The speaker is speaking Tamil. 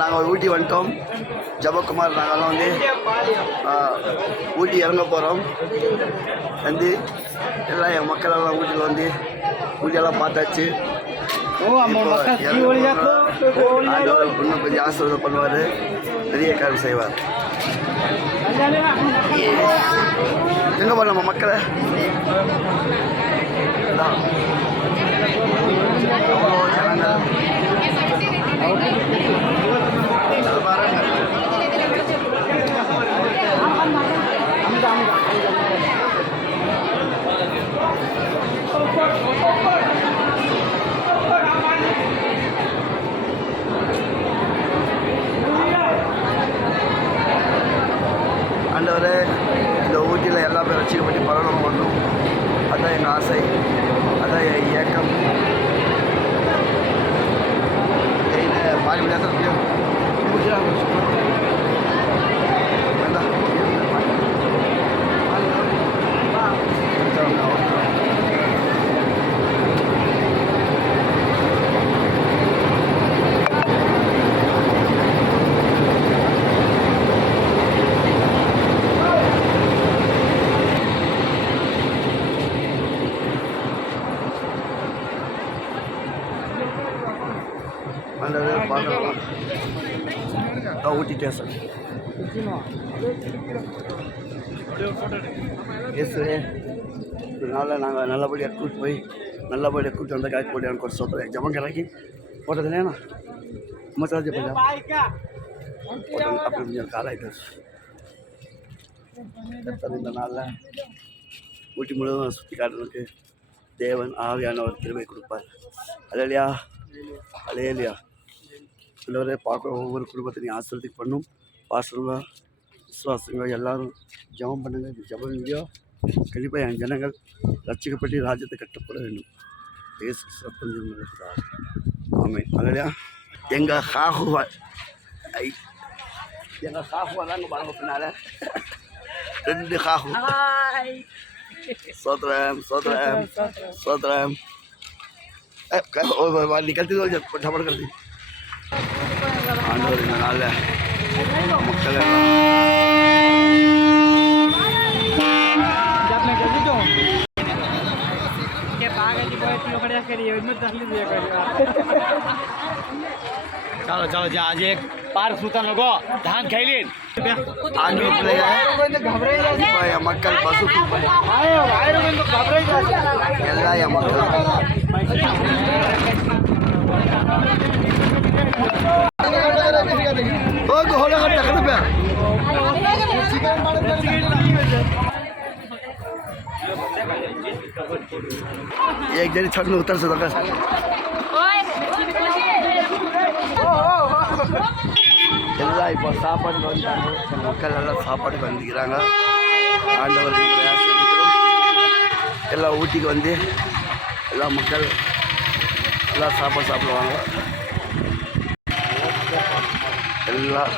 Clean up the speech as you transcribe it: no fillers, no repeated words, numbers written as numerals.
நாங்கள் ஊட்டி வந்துட்டோம். ஜபக்குமார் நாங்கள்லாம் வந்து ஊட்டி இறங்க போகிறோம். வந்து எல்லாம் என் மக்களெல்லாம் ஊட்டியில் வந்து ஊட்டியெல்லாம் பார்த்தாச்சு. இன்னும் கொஞ்சம் ஆசீர்வாதம் பண்ணுவார், பெரிய காரியம் செய்வார். எங்கே போகிற நம்ம மக்களை ஆண்டவரே, இந்த ஊட்டியில் எல்லா பேரும் ரசிக்கப்பட்டு பரவணும் வரணும். அதுதான் எங்கள் ஆசை, அதுதான் என் இயக்கம். பாதி மணி நேரத்தில் பார்க்கலாம். ஊட்டி ஸ்டேஷன் இதனால் நாங்கள் நல்லபடியாக கூப்பிட்டு போய் நல்லபடியாக கூப்பிட்டு வந்தால் காய்ச்சி போட்டு எனக்கு ஒரு சொல்கிறேன் ஜமம் கராக்கி போட்டதுலேண்ணா மசாஜ் பண்ண அப்படி கொஞ்சம் காலாயிட்டு இந்த நாளில் ஊட்டி முழுவதும் சுற்றி காட்டுறதுக்கு தேவன் ஆவியானவர் திருமை கொடுப்பார். அலையா அலையலையா சிலவரே பார்க்குற ஒவ்வொரு குடும்பத்தையும் ஆசிரியத்துக்கு பண்ணும். பாசங்க விசுவாசங்க எல்லோரும் ஜபம் பண்ணுங்கள். இந்த ஜபம் வீடியோ கண்டிப்பாக என் ஜனங்கள் ரட்சிக்கப்பட்டு ராஜ்யத்தை கட்டப்பட வேண்டும். ஏசு சத்தம் நடக்கிறார். ஆமாம் அலையா எங்கள் ஹாகுவா தாங்க பாருங்க பின்னால் 2 ஹாகு. சோத்ரம் சோத்ரம் சோத்ரம் निकलती तो झपड़ करती आंडोर इन नाल मक्कल चलो चलो जा आज एक पार सुता नको धान खाइलिन आंडो घबराई मक्कल बसु घबराई या मक्कल एक जरी छड्नु उतर छ दका எல்லா இப்போ சாப்பாடு வந்துட்டாங்க. மக்கள் எல்லாம் சாப்பாடு வந்துக்கிறாங்க. ஆண்டவர் எல்லாம் ஊட்டிக்கு வந்து எல்லா மக்கள் எல்லாம் சாப்பாடு சாப்பிடுவாங்க. எல்லாம்